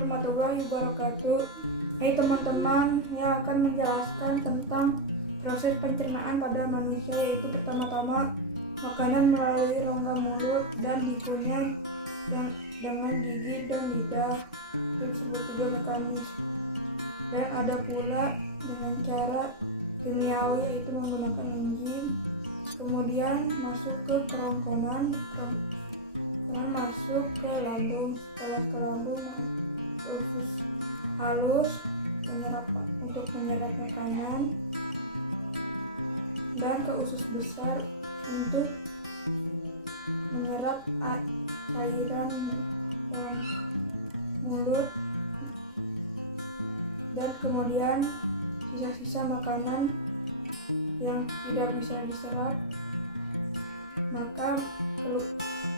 warahmatullahi wabarakatuh. Hai teman-teman, yang akan menjelaskan tentang proses pencernaan pada manusia, yaitu pertama-tama makanan melalui rongga mulut dan dikunyah dengan gigi dan lidah. Itu disebut juga mekanis. Dan ada pula dengan cara kimiawi, yaitu menggunakan enzim. Kemudian masuk ke kerongkongan, masuk ke lambung. Setelah ke lambung, usus halus untuk menyerap makanan, dan ke usus besar untuk menyerap cairan dalam mulut, dan kemudian sisa-sisa makanan yang tidak bisa diserap maka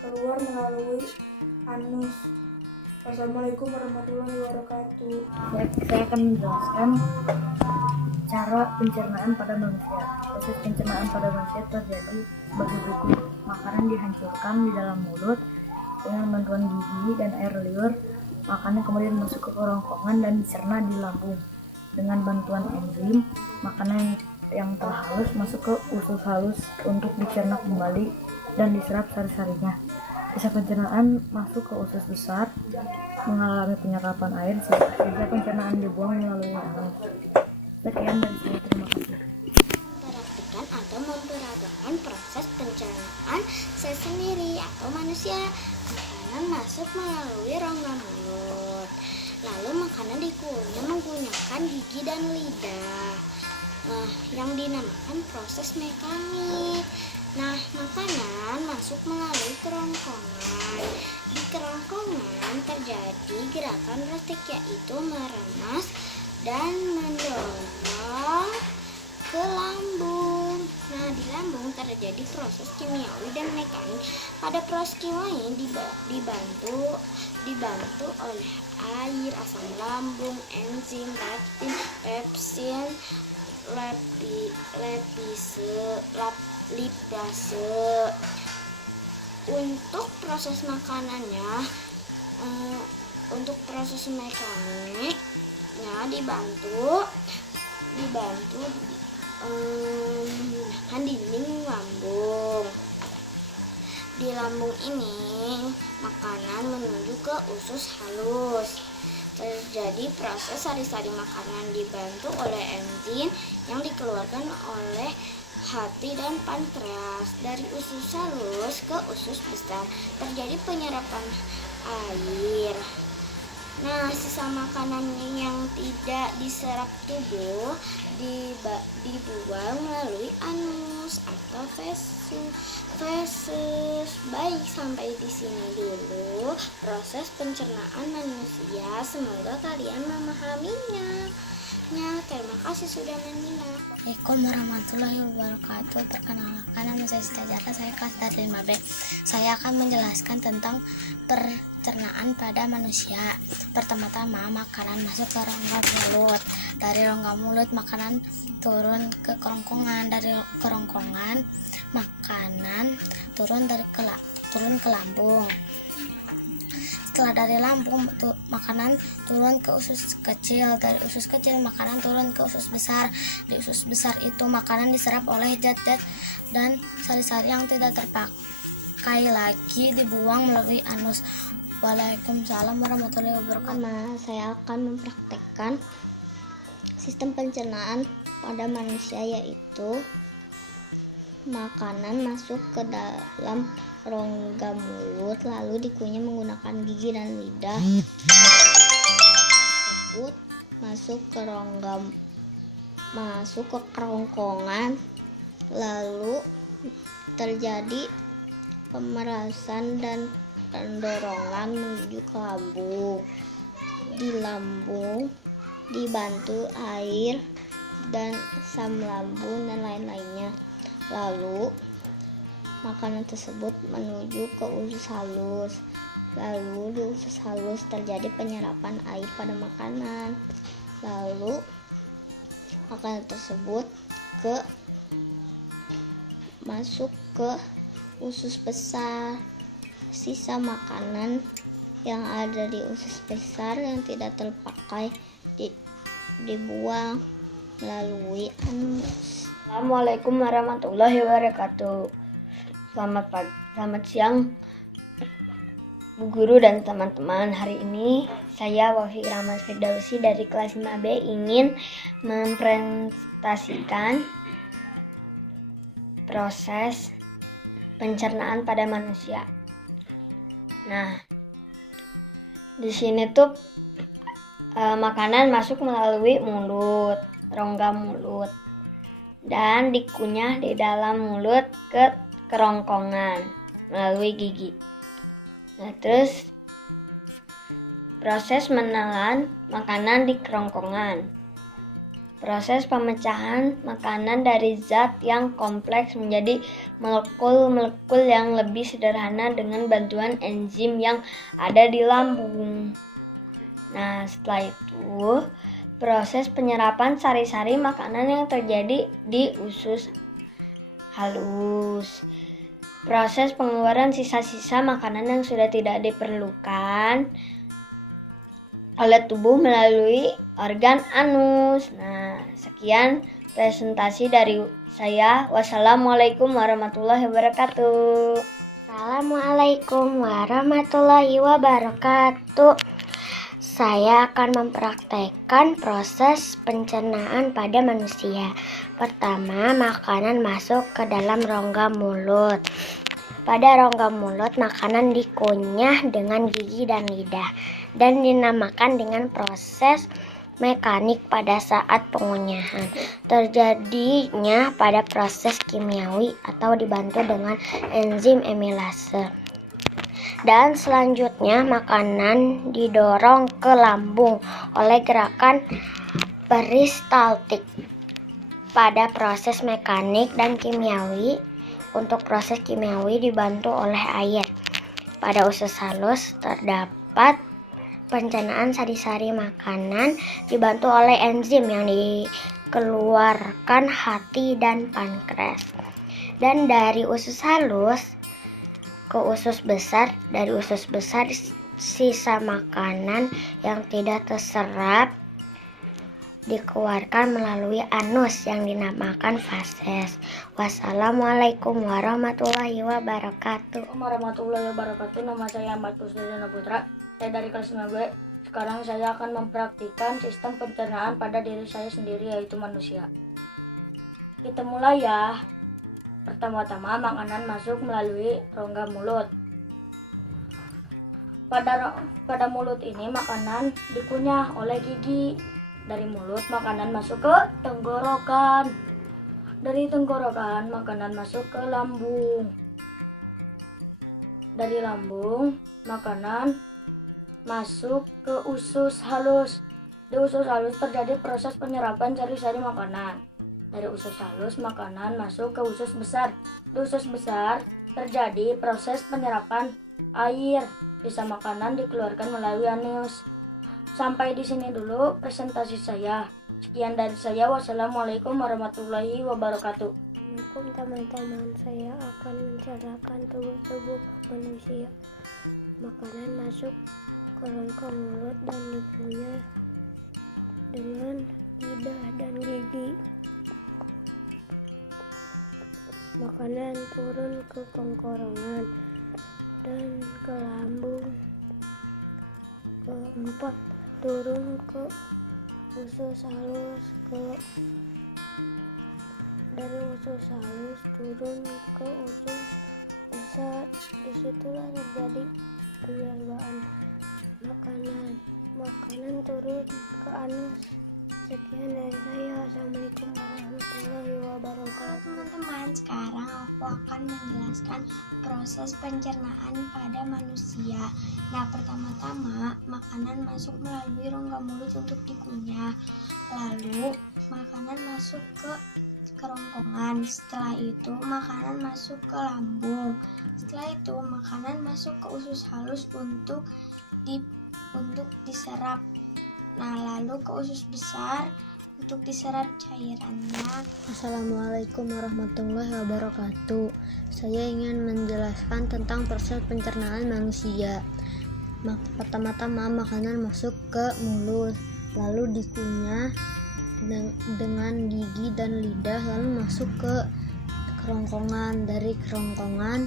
keluar melalui anus. Assalamualaikum warahmatullahi wabarakatuh. Saya akan menjelaskan cara pencernaan pada manusia. Proses pencernaan pada manusia terjadi sebagai berikut. Makanan dihancurkan di dalam mulut dengan bantuan gigi dan air liur. Makanan kemudian masuk ke kerongkongan dan dicerna di lambung. Dengan bantuan enzim, makanan yang telah halus masuk ke usus halus untuk dicerna kembali dan diserap sari-sarinya. Sisa pencernaan masuk ke usus besar, mengalami penyerapan air, sisa pencernaan dibuang melalui anus. Sekian dari saya, terima kasih. Mempraktikkan atau memperagakan proses pencernaan sel sendiri atau manusia. Makanan masuk melalui rongga mulut, lalu makanan dikunyah menggunakan gigi dan lidah. Yang dinamakan proses mekanik. Makanan masuk melalui kerongkongan. Di kerongkongan terjadi gerakan plastik, yaitu meremas dan mendorong ke lambung. Di lambung terjadi proses kimiawi dan mekanik. Pada proses kimiawi dibantu oleh air, asam lambung, enzim, pepsin, lipase. Untuk proses makanannya, untuk proses mekaniknya dibantu menggunakan dinding lambung. Di lambung ini makanan menuju ke usus halus. Terjadi proses sari-sari makanan dibantu oleh enzim yang dikeluarkan oleh hati dan pankreas. Dari usus halus ke usus besar terjadi penyerapan air. Sisa makanan yang tidak diserap tubuh dibuang melalui anus atau feses. Baik, sampai di sini dulu proses pencernaan manusia. Semoga kalian memahaminya. Terima kasih sudah menyimak. Assalamualaikum warahmatullahi wabarakatuh. Perkenalkan, nama saya Siti Zahra, saya kelas dari 5B. Saya akan menjelaskan tentang pencernaan pada manusia. Pertama-tama, makanan masuk ke rongga mulut. Dari rongga mulut, makanan turun ke kerongkongan. Dari kerongkongan, makanan turun ke lambung. Setelah dari lambung, makanan turun ke usus kecil. Dari usus kecil, makanan turun ke usus besar. Di usus besar itu, makanan diserap oleh zat-zat dan sari-sari yang tidak terpakai lagi dibuang melalui anus. Waalaikumsalam warahmatullahi wabarakatuh. Saya akan mempraktekkan sistem pencernaan pada manusia, yaitu makanan masuk ke dalam rongga mulut lalu dikunyah menggunakan gigi dan lidah. Tersebut masuk ke kerongkongan, lalu terjadi pemerasan dan pendorongan menuju ke lambung. Di lambung dibantu air dan asam lambung dan lain-lainnya. Lalu makanan tersebut menuju ke usus halus. Lalu di usus halus terjadi penyerapan air pada makanan. Lalu makanan tersebut masuk ke usus besar. Sisa makanan yang ada di usus besar yang tidak terpakai dibuang melalui anus. Assalamualaikum warahmatullahi wabarakatuh. Selamat siang Bu Guru dan teman-teman. Hari ini saya Wafi Rahmat Firdausi dari kelas 5B ingin mempresentasikan proses pencernaan pada manusia. Nah, di sini tuh makanan masuk melalui mulut, rongga mulut, dan dikunyah di dalam mulut ke kerongkongan melalui gigi. Nah, terus proses menelan makanan di kerongkongan. Proses pemecahan makanan dari zat yang kompleks menjadi molekul-molekul yang lebih sederhana dengan bantuan enzim yang ada di lambung. Nah, setelah itu proses penyerapan sari-sari makanan yang terjadi di usus halus. Proses pengeluaran sisa-sisa makanan yang sudah tidak diperlukan oleh tubuh melalui organ anus. Nah, sekian presentasi dari saya. Wassalamualaikum warahmatullahi wabarakatuh. Assalamualaikum warahmatullahi wabarakatuh. Saya akan mempraktekkan proses pencernaan pada manusia. Pertama, makanan masuk ke dalam rongga mulut. Pada rongga mulut, makanan dikunyah dengan gigi dan lidah dan dinamakan dengan proses mekanik pada saat pengunyahan. Terjadinya pada proses kimiawi atau dibantu dengan enzim amilase. Dan selanjutnya makanan didorong ke lambung oleh gerakan peristaltik. Pada proses mekanik dan kimiawi, untuk proses kimiawi dibantu oleh air. Pada usus halus terdapat pencernaan sari-sari makanan dibantu oleh enzim yang dikeluarkan hati dan pankreas. Dan dari usus halus ke usus besar, dari usus besar sisa makanan yang tidak terserap dikeluarkan melalui anus yang dinamakan fases. Wassalamualaikum warahmatullahi wabarakatuh. Warahmatullahi wabarakatuh. Nama saya Ahmad Kusnudin Putra. Saya dari kelas 5B. Sekarang saya akan mempraktikkan sistem pencernaan pada diri saya sendiri, yaitu manusia. Kita mulai ya. Pertama-tama makanan masuk melalui rongga mulut. Pada mulut ini makanan dikunyah oleh gigi. Dari mulut makanan masuk ke tenggorokan. Dari tenggorokan makanan masuk ke lambung. Dari lambung makanan masuk ke usus halus. Di usus halus terjadi proses penyerapan sari-sari makanan. Dari usus halus makanan masuk ke usus besar. Di usus besar terjadi proses penyerapan air. Sisa makanan dikeluarkan melalui anus. Sampai di sini dulu presentasi saya. Sekian dari saya. Wassalamualaikum warahmatullahi wabarakatuh. Assalamualaikum teman-teman, saya akan menceritakan tubuh manusia. Makanan masuk ke rongga mulut dan dikunyah dengan lidah dan gigi. Makanan turun ke kerongkongan dan ke lambung. Keempat, turun ke usus halus. Dari usus halus turun ke usus besar. Disitulah terjadi penyerbuan makanan turun ke anus. Sekian dari saya. Assalamualaikum warahmatullahi wabarakatuh. Teman-teman, sekarang aku akan menjelaskan proses pencernaan pada manusia. Nah, pertama-tama makanan masuk melalui rongga mulut untuk dikunyah. Lalu makanan masuk ke kerongkongan. Setelah itu makanan masuk ke lambung. Setelah itu makanan masuk ke usus halus untuk diserap. Nah, lalu ke usus besar untuk diserap cairannya. Assalamualaikum warahmatullahi wabarakatuh. Saya ingin menjelaskan tentang proses pencernaan manusia. Pertama-tama makanan masuk ke mulut, lalu dikunyah dengan gigi dan lidah, lalu masuk ke kerongkongan. Dari kerongkongan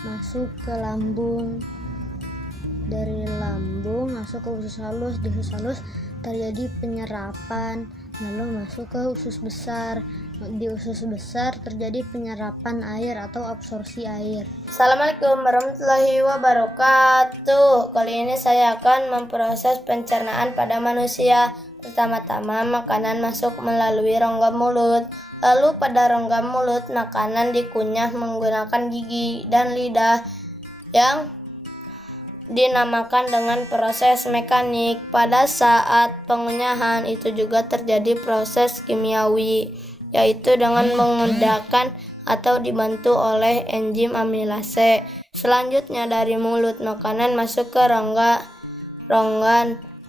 masuk ke lambung, dari lambung masuk ke usus halus. Di usus halus terjadi penyerapan, lalu masuk ke usus besar. Di usus besar terjadi penyerapan air atau absorpsi air. Assalamualaikum warahmatullahi wabarakatuh. Kali ini saya akan memproses pencernaan pada manusia. Pertama-tama makanan masuk melalui rongga mulut. Lalu pada rongga mulut makanan dikunyah menggunakan gigi dan lidah yang dinamakan dengan proses mekanik. Pada saat pengunyahan itu juga terjadi proses kimiawi, yaitu dengan menggunakan atau dibantu oleh enzim amilase. Selanjutnya dari mulut makanan masuk ke rongga.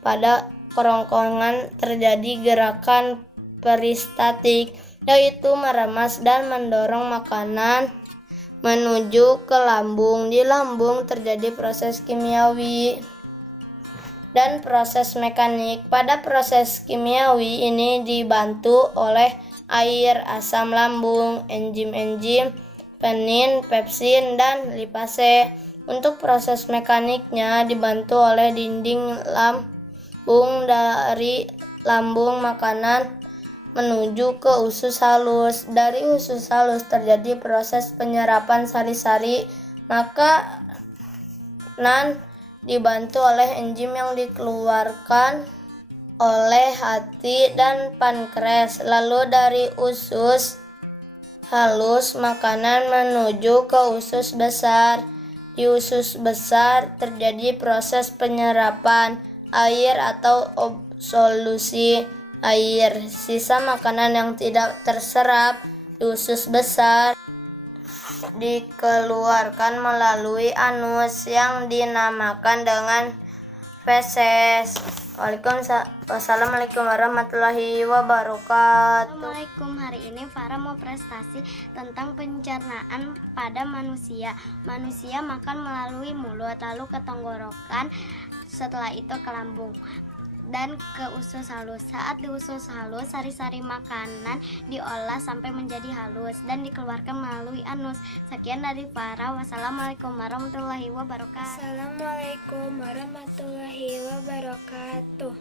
Pada kerongkongan terjadi gerakan peristatik, yaitu meremas dan mendorong makanan menuju ke lambung. Di lambung terjadi proses kimiawi dan proses mekanik. Pada proses kimiawi ini dibantu oleh air, asam lambung, enzim-enzim, penin, pepsin, dan lipase. Untuk proses mekaniknya dibantu oleh dinding lambung. Dari lambung makanan menuju ke usus halus. Dari usus halus terjadi proses penyerapan sari-sari makanan dibantu oleh enzim yang dikeluarkan oleh hati dan pankreas. Lalu dari usus halus makanan menuju ke usus besar. Di usus besar terjadi proses penyerapan air atau absolusi air. Sisa makanan yang tidak terserap di usus besar dikeluarkan melalui anus yang dinamakan dengan feses. Wassalamualaikum warahmatullahi wabarakatuh. Assalamualaikum, hari ini Farah mau prestasi tentang pencernaan pada manusia. Manusia makan melalui mulut, lalu ke tenggorokan, setelah itu ke lambung dan ke usus halus. Saat di usus halus, sari-sari makanan diolah sampai menjadi halus dan dikeluarkan melalui anus. Sekian dari Farah. Wassalamualaikum warahmatullahi wabarakatuh. Assalamualaikum warahmatullahi wabarakatuh.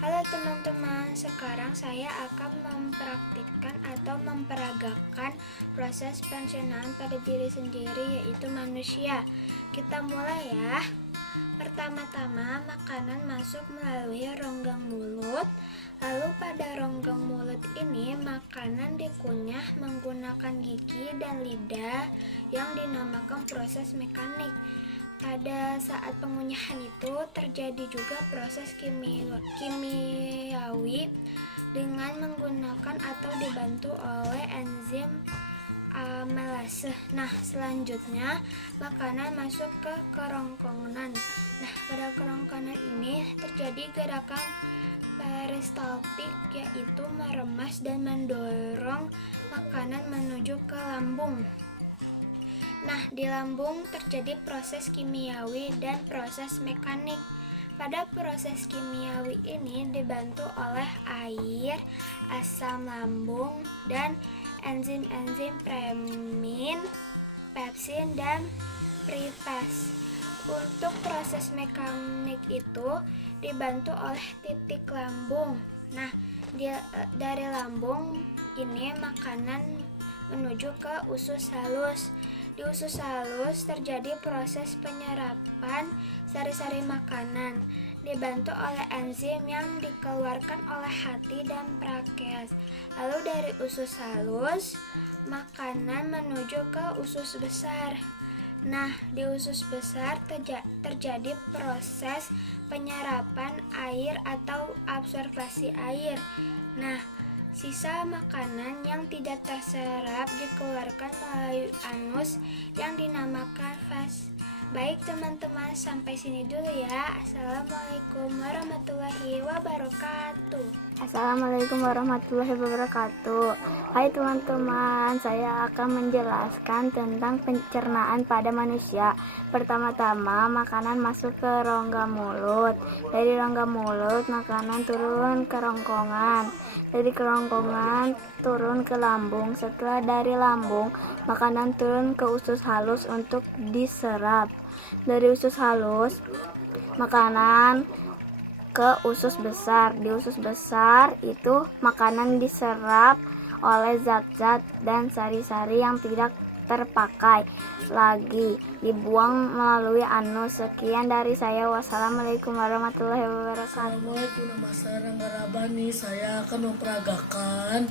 Halo teman-teman, sekarang saya akan mempraktikkan atau memperagakan proses pencernaan pada diri sendiri, yaitu manusia. Kita mulai ya. Pertama-tama makanan masuk melalui rongga mulut. Lalu pada rongga mulut ini makanan dikunyah menggunakan gigi dan lidah yang dinamakan proses mekanik. Pada saat pengunyahan itu terjadi juga proses kimiawi dengan menggunakan atau dibantu oleh enzim amilase. Nah, selanjutnya makanan masuk ke kerongkongan. Nah, pada kerongkongan ini terjadi gerakan peristaltik, yaitu meremas dan mendorong makanan menuju ke lambung. Nah, di lambung terjadi proses kimiawi dan proses mekanik. Pada proses kimiawi ini dibantu oleh air, asam lambung, dan enzim-enzim premin, pepsin, dan pripes. Untuk proses mekanik itu dibantu oleh titik lambung. Nah, dari lambung ini makanan menuju ke usus halus. Di usus halus terjadi proses penyerapan sari-sari makanan dibantu oleh enzim yang dikeluarkan oleh hati dan pankreas. Lalu dari usus halus makanan menuju ke usus besar. Nah, di usus besar terjadi proses penyerapan air atau absorpsi air. Nah, sisa makanan yang tidak terserap dikeluarkan melalui anus yang dinamakan Baik teman-teman, sampai sini dulu ya. Assalamualaikum warahmatullahi wabarakatuh. Assalamualaikum warahmatullahi wabarakatuh. Hai teman-teman, saya akan menjelaskan tentang pencernaan pada manusia. Pertama-tama, makanan masuk ke rongga mulut. Dari rongga mulut, makanan turun ke kerongkongan. Dari kerongkongan turun ke lambung. Setelah dari lambung, makanan turun ke usus halus untuk diserap. Dari usus halus, makanan ke usus besar. Di usus besar itu makanan diserap oleh zat-zat dan sari-sari yang tidak terpakai lagi, dibuang melalui anus. Sekian dari saya. Wassalamualaikum warahmatullahi wabarakatuh. Assalamualaikum, nama saya Rangga Rabani. Saya akan memperagakan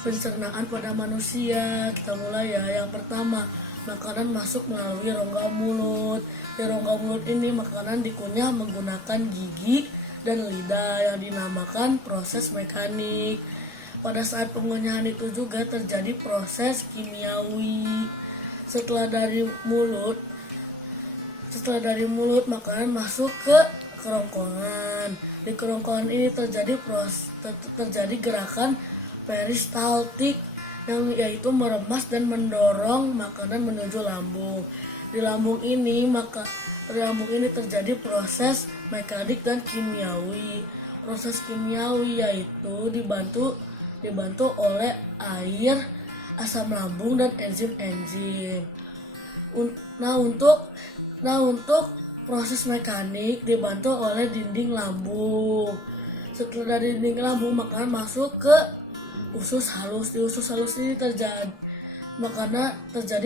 pencernaan pada manusia. Kita mulai ya. Yang pertama, makanan masuk melalui rongga mulut. Di rongga mulut ini makanan dikunyah menggunakan gigi dan lidah yang dinamakan proses mekanik. Pada saat pengunyahan itu juga terjadi proses kimiawi. Setelah dari mulut makanan masuk ke kerongkongan. Di kerongkongan ini terjadi gerakan peristaltik yang yaitu meremas dan mendorong makanan menuju lambung. Di lambung ini terjadi proses mekanik dan kimiawi. Proses kimiawi yaitu dibantu oleh air, asam lambung dan enzim-enzim. Nah untuk proses mekanik dibantu oleh dinding lambung. Setelah dari dinding lambung makanan masuk ke usus halus. Di usus halus ini terjadi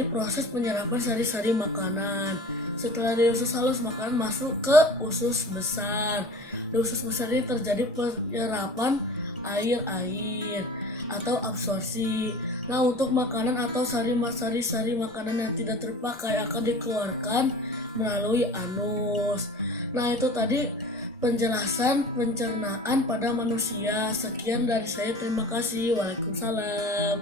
proses penyerapan sari-sari makanan. Setelah di usus halus makanan masuk ke usus besar. Di usus besar ini terjadi penyerapan air atau absorpsi. Nah, untuk makanan atau sari-sari makanan yang tidak terpakai akan dikeluarkan melalui anus. Nah, itu tadi penjelasan pencernaan pada manusia. Sekian dari saya, terima kasih. Waalaikumsalam.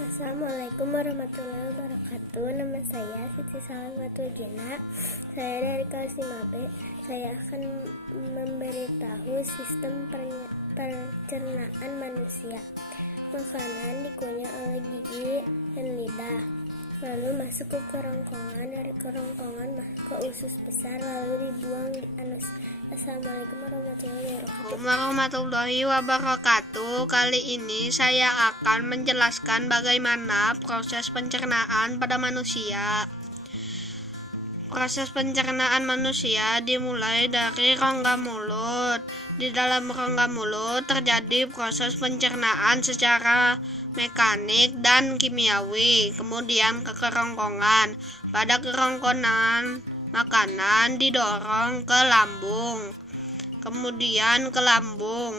Assalamualaikum warahmatullahi wabarakatuh. Nama saya Siti Salamatul Jena. Saya dari kelas 5B. Saya akan memberitahu sistem pencernaan manusia. Makanan dikunyah oleh gigi dan lidah, lalu masuk ke kerongkongan. Dari kerongkongan masuk ke usus besar, lalu dibuang di anus. Assalamualaikum warahmatullahi wabarakatuh. Kali ini saya akan menjelaskan bagaimana proses pencernaan pada manusia. Proses pencernaan manusia dimulai dari rongga mulut. Di dalam rongga mulut terjadi proses pencernaan secara mekanik dan kimiawi, kemudian ke kerongkongan. Pada kerongkongan, makanan didorong ke lambung, kemudian ke lambung.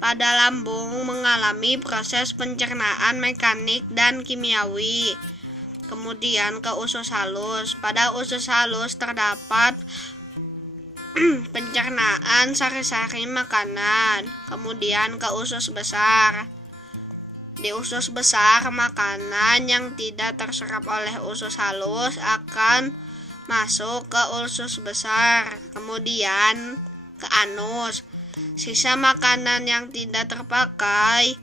Pada lambung mengalami proses pencernaan mekanik dan kimiawi, kemudian ke usus halus. Pada usus halus terdapat pencernaan sari-sari makanan, kemudian ke usus besar. Di usus besar, makanan yang tidak terserap oleh usus halus akan masuk ke usus besar, kemudian ke anus. Sisa makanan yang tidak terpakai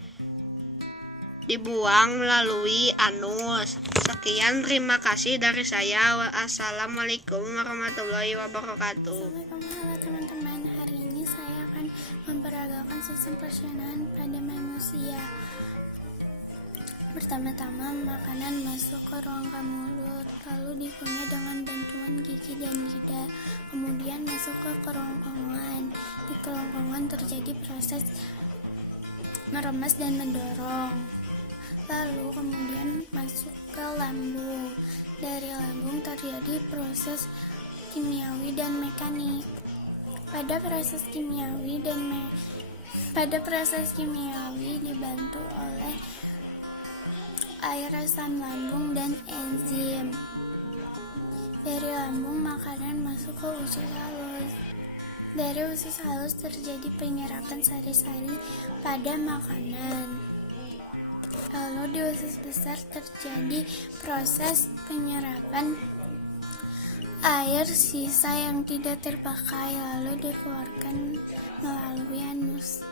dibuang melalui anus. Sekian, terima kasih dari saya. Assalamualaikum warahmatullahi wabarakatuh. Halo teman-teman, hari ini saya akan memperagakan sistem pencernaan pada manusia. Pertama-tama, makanan masuk ke rongga mulut, lalu dikunyah dengan bantuan gigi dan lidah, kemudian masuk ke kerongkongan. Di kerongkongan terjadi proses meremas dan mendorong, lalu kemudian masuk ke lambung. Dari lambung terjadi proses kimiawi dan mekanik. Pada proses kimiawi dibantu oleh air, asam lambung dan enzim. Dari lambung makanan masuk ke usus halus. Dari usus halus terjadi penyerapan sari-sari pada makanan. Lalu di usus besar terjadi proses penyerapan air sisa yang tidak terpakai lalu dikeluarkan melalui anus.